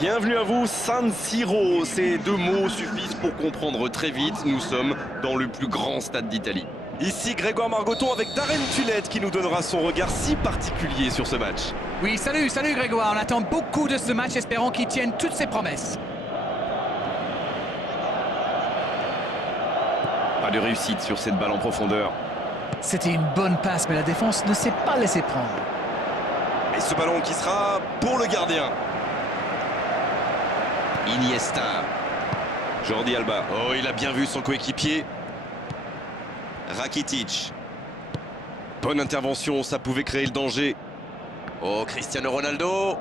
Bienvenue à vous, San Siro. Ces deux mots suffisent pour comprendre très vite. Nous sommes dans le plus grand stade d'Italie. Ici Grégoire Margoton avec Darren Tulette qui nous donnera son regard si particulier sur ce match. Oui, salut Grégoire. On attend beaucoup de ce match, espérons qu'il tienne toutes ses promesses. Pas de réussite sur cette balle en profondeur. C'était une bonne passe, mais la défense ne s'est pas laissée prendre. Et ce ballon qui sera pour le gardien. Iniesta. Jordi Alba. Oh, il a bien vu son coéquipier. Rakitic. Bonne intervention, ça pouvait créer le danger. Oh, Cristiano Ronaldo.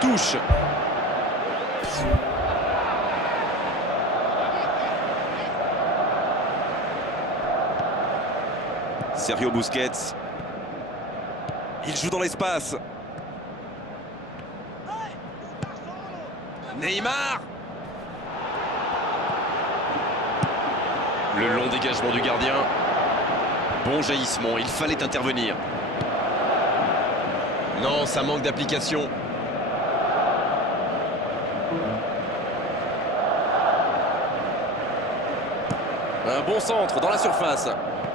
Touche. Sergio Busquets. Il joue dans l'espace. Neymar. Le long dégagement du gardien. Bon jaillissement, il fallait intervenir. Non, ça manque d'application. Un bon centre dans la surface.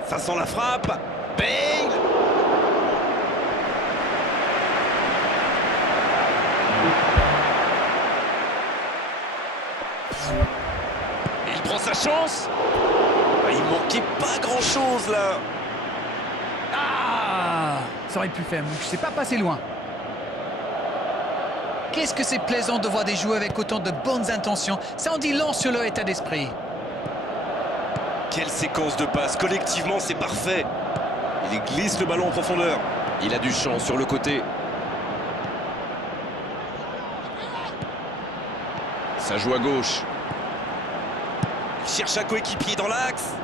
Ça sent la frappe. Bale. Il prend sa chance. Il manquait pas grand-chose là. Ah, ça aurait pu faire mouche, c'est pas passé loin. Qu'est-ce que c'est plaisant de voir des joueurs avec autant de bonnes intentions. Ça en dit long sur leur état d'esprit. Quelle séquence de passes, collectivement c'est parfait. Il glisse le ballon en profondeur. Il a du champ sur le côté. Ça joue à gauche. Il cherche un coéquipier dans l'axe.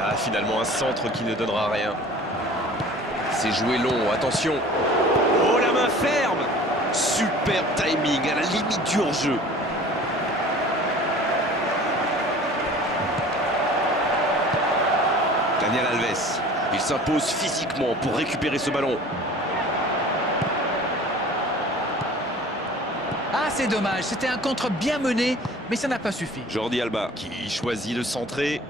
Ah, finalement un centre qui ne donnera rien. C'est joué long, attention. Oh, la main ferme. Superbe timing, à la limite du hors-jeu. Daniel Alves, il s'impose physiquement pour récupérer ce ballon. Ah, c'est dommage, c'était un contre bien mené, mais ça n'a pas suffi. Jordi Alba qui choisit de centrer.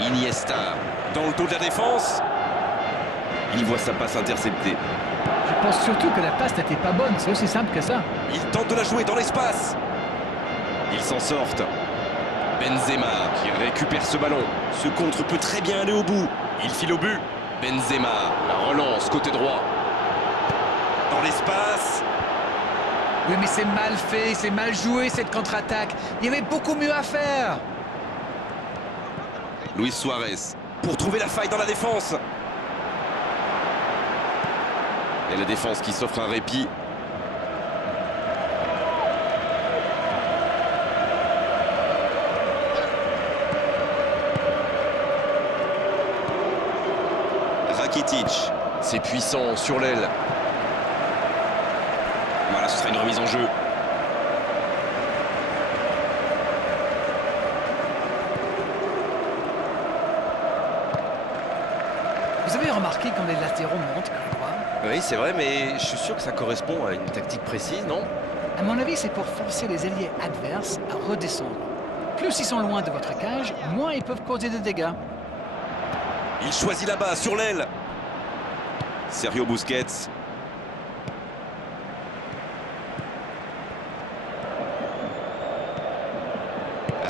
Iniesta dans le dos de la défense. Il voit sa passe interceptée. Je pense surtout que la passe n'était pas bonne, c'est aussi simple que ça. Il tente de la jouer dans l'espace. Ils s'en sortent. Benzema qui récupère ce ballon. Ce contre peut très bien aller au bout. Il file au but. Benzema, la relance côté droit. Dans l'espace. Oui, mais c'est mal fait, c'est mal joué cette contre-attaque. Il y avait beaucoup mieux à faire. Luis Suarez pour trouver la faille dans la défense. Et la défense qui s'offre un répit. Rakitic, c'est puissant sur l'aile. Voilà, ce sera une remise en jeu. Vous avez remarqué quand les latéraux montent, Grégoire? Oui, c'est vrai, mais je suis sûr que ça correspond à une tactique précise, non? À mon avis, c'est pour forcer les alliés adverses à redescendre. Plus ils sont loin de votre cage, moins ils peuvent causer de dégâts. Il choisit là-bas, sur l'aile. Sergio Busquets.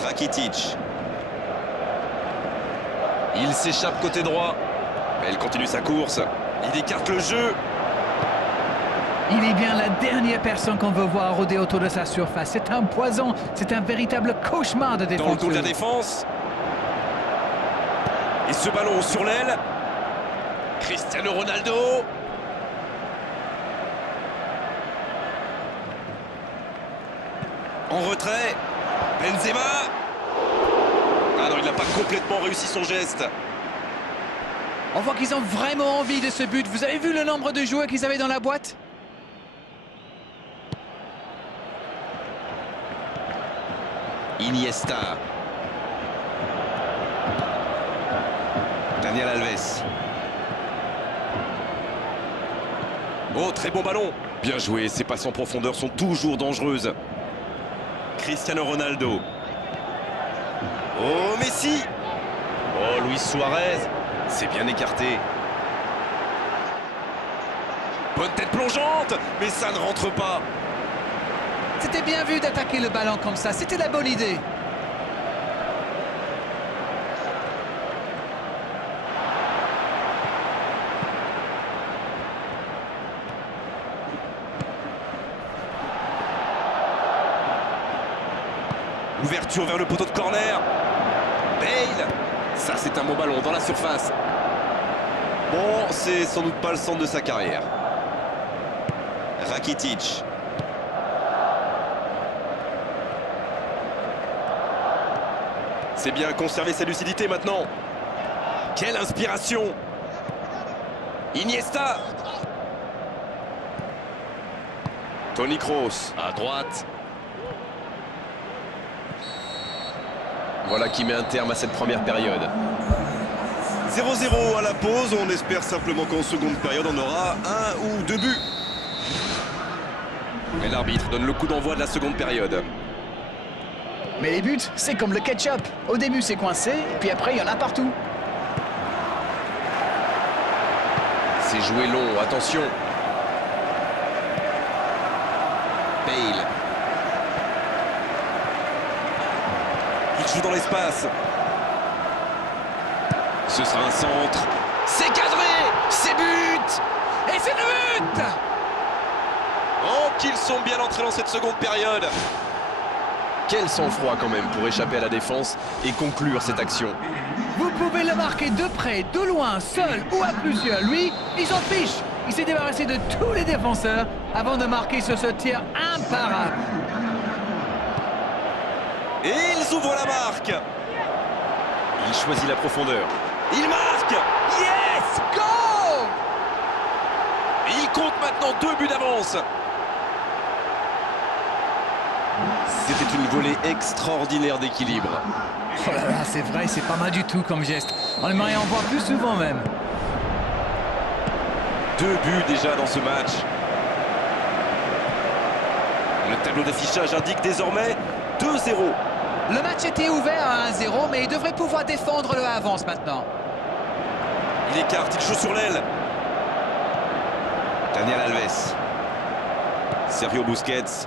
Rakitic. Il s'échappe côté droit. Elle continue sa course. Il écarte le jeu. Il est bien la dernière personne qu'on veut voir rôder autour de sa surface. C'est un poison, c'est un véritable cauchemar de Dans le défense. dos de la défense. Et ce ballon sur l'aile. Cristiano Ronaldo. En retrait. Benzema. Ah non, il n'a pas complètement réussi son geste. On voit qu'ils ont vraiment envie de ce but. Vous avez vu le nombre de joueurs qu'ils avaient dans la boîte? Iniesta. Daniel Alves. Oh, très bon ballon. Bien joué, ces passes en profondeur sont toujours dangereuses. Cristiano Ronaldo. Oh, Messi. Oh, Luis Suarez. C'est bien écarté. Bonne tête plongeante, mais ça ne rentre pas. C'était bien vu d'attaquer le ballon comme ça. C'était la bonne idée. Ouverture vers le poteau de corner. Bale. Ça, c'est un bon ballon dans la surface. Bon, c'est sans doute pas le centre de sa carrière. Rakitic. C'est bien conserver sa lucidité maintenant. Quelle inspiration. Iniesta. Toni Kroos à droite. Voilà qui met un terme à cette première période. 0-0 à la pause. On espère simplement qu'en seconde période, on aura un ou deux buts. Et l'arbitre donne le coup d'envoi de la seconde période. Mais les buts, c'est comme le ketchup. Au début, c'est coincé, et puis après, il y en a partout. C'est joué long, attention. Bale. Il joue dans l'espace. Ce sera un centre. C'est cadré. C'est but. Et c'est le but! Oh, qu'ils sont bien entrés dans cette seconde période. Quel sang-froid quand même pour échapper à la défense et conclure cette action. Vous pouvez le marquer de près, de loin, seul ou à plusieurs. Lui, il s'en fiche. Il s'est débarrassé de tous les défenseurs avant de marquer sur ce tir imparable. Et ils ouvrent la marque. Il choisit la profondeur. Il marque. Yes! Go! Et il compte maintenant 2 buts d'avance. C'était une volée extraordinaire d'équilibre. Oh là là, c'est vrai, c'est pas mal du tout comme geste. On aimerait en voir plus souvent même. 2 buts déjà dans ce match. Le tableau d'affichage indique désormais 2-0. Le match était ouvert à 1-0, mais il devrait pouvoir défendre le avance maintenant. Il écarte, il joue sur l'aile. Daniel Alves. Sergio Busquets.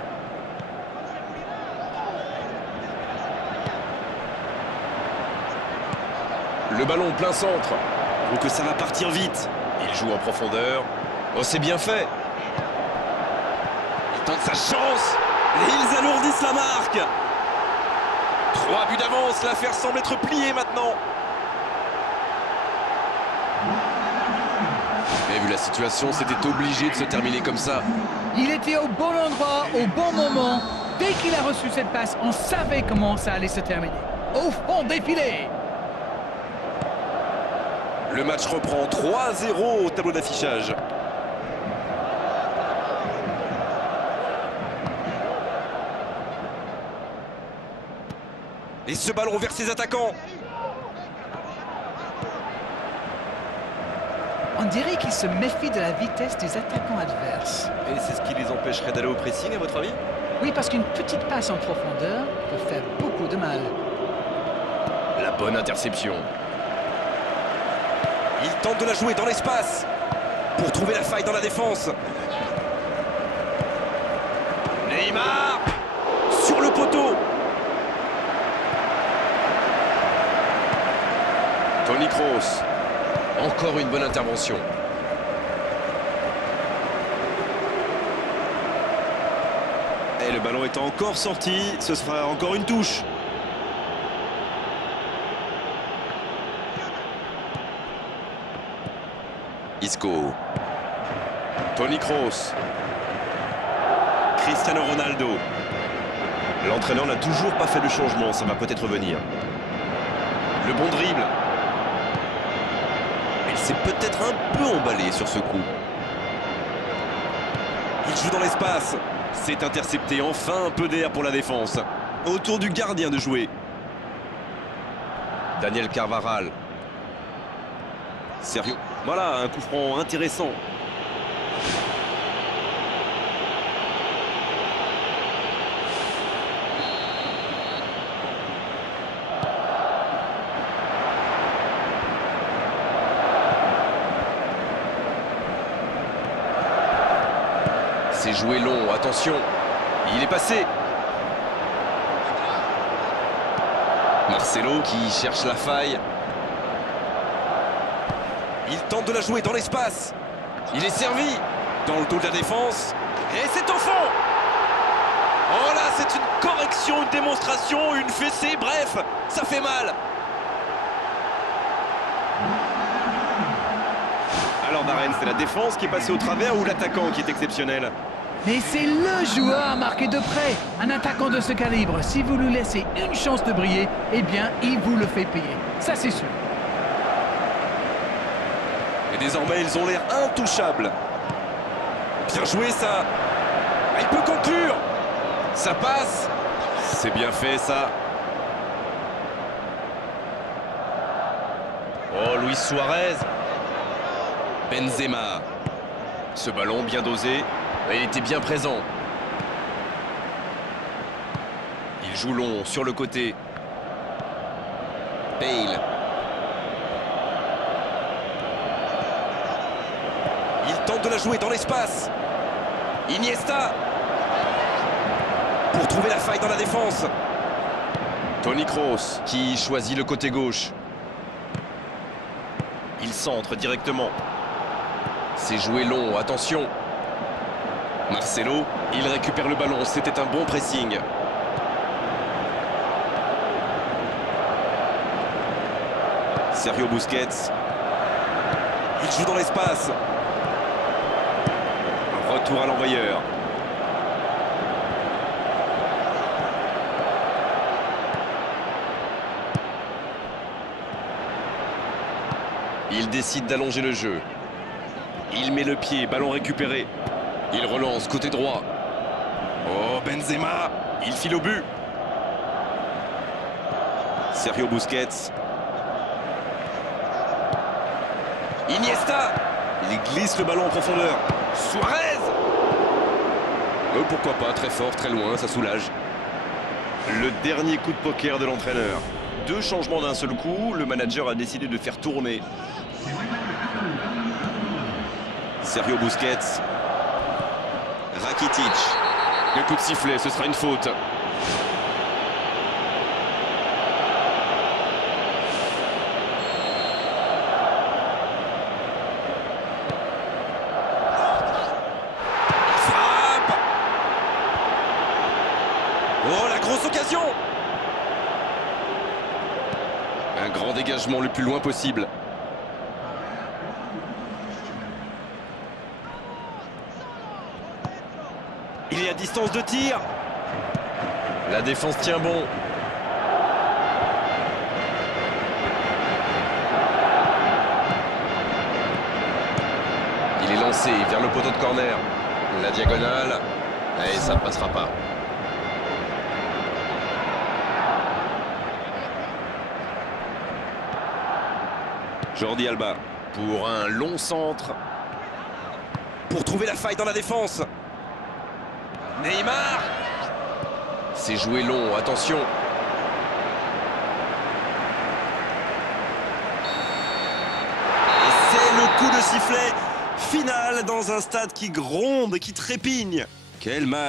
Le ballon plein centre. Donc ça va partir vite. Il joue en profondeur. Oh, c'est bien fait. Il tente sa chance. Et ils alourdissent la marque. 3 buts d'avance. L'affaire semble être pliée maintenant. Mais vu la situation, c'était obligé de se terminer comme ça. Il était au bon endroit, au bon moment. Dès qu'il a reçu cette passe, on savait comment ça allait se terminer. Au fond des filets. Le match reprend 3-0 au tableau d'affichage. Et ce ballon vers ses attaquants. On dirait qu'il se méfie de la vitesse des attaquants adverses. Et c'est ce qui les empêcherait d'aller au pressing, à votre avis? Oui, parce qu'une petite passe en profondeur peut faire beaucoup de mal. La bonne interception. Il tente de la jouer dans l'espace pour trouver la faille dans la défense. Neymar sur le poteau. Toni Kroos. Encore une bonne intervention. Et le ballon est encore sorti, ce sera encore une touche. Isco. Toni Kroos. Cristiano Ronaldo. L'entraîneur n'a toujours pas fait de changement, ça va peut-être venir. Le bon dribble. Il s'est peut-être un peu emballé sur ce coup. Il joue dans l'espace. C'est intercepté, enfin un peu d'air pour la défense. Autour du gardien de jouer. Daniel Carvajal. Sérieux. Voilà, un coup franc intéressant. C'est joué long, attention. Il est passé. Marcelo qui cherche la faille. Il tente de la jouer dans l'espace. Il est servi dans le dos de la défense. Et c'est au fond. Oh là, c'est une correction, une démonstration, une fessée, bref, ça fait mal. Alors Darren, c'est la défense qui est passée au travers ou l'attaquant qui est exceptionnel? Mais c'est le joueur à marquer de près. Un attaquant de ce calibre, si vous lui laissez une chance de briller, eh bien, il vous le fait payer. Ça, c'est sûr. Et désormais, ils ont l'air intouchables. Bien joué, ça. Il peut conclure. Ça passe. C'est bien fait, ça. Oh, Luis Suarez. Benzema. Ce ballon bien dosé. Il était bien présent. Il joue long sur le côté. Bale. Il tente de la jouer dans l'espace. Iniesta. Pour trouver la faille dans la défense. Toni Kroos qui choisit le côté gauche. Il centre directement. C'est joué long, attention. Marcelo, il récupère le ballon, c'était un bon pressing. Sergio Busquets. Il joue dans l'espace. Retour à l'envoyeur. Il décide d'allonger le jeu. Il met le pied, ballon récupéré. Il relance côté droit. Oh, Benzema. Il file au but. Sergio Busquets. Iniesta. Il glisse le ballon en profondeur. Suarez. Pourquoi pas, très fort, très loin, ça soulage. Le dernier coup de poker de l'entraîneur. Deux changements d'un seul coup, le manager a décidé de faire tourner. Sergio Busquets. Rakitic. Le coup de sifflet, ce sera une faute. Frappe. Oh, la grosse occasion. Un grand dégagement le plus loin possible. Il est à distance de tir. La défense tient bon. Il est lancé vers le poteau de corner. La diagonale. Et ça ne passera pas. Jordi Alba. Pour un long centre. Pour trouver la faille dans la défense. Neymar. C'est joué long, attention. Et c'est le coup de sifflet final dans un stade qui gronde, qui trépigne. Quel match!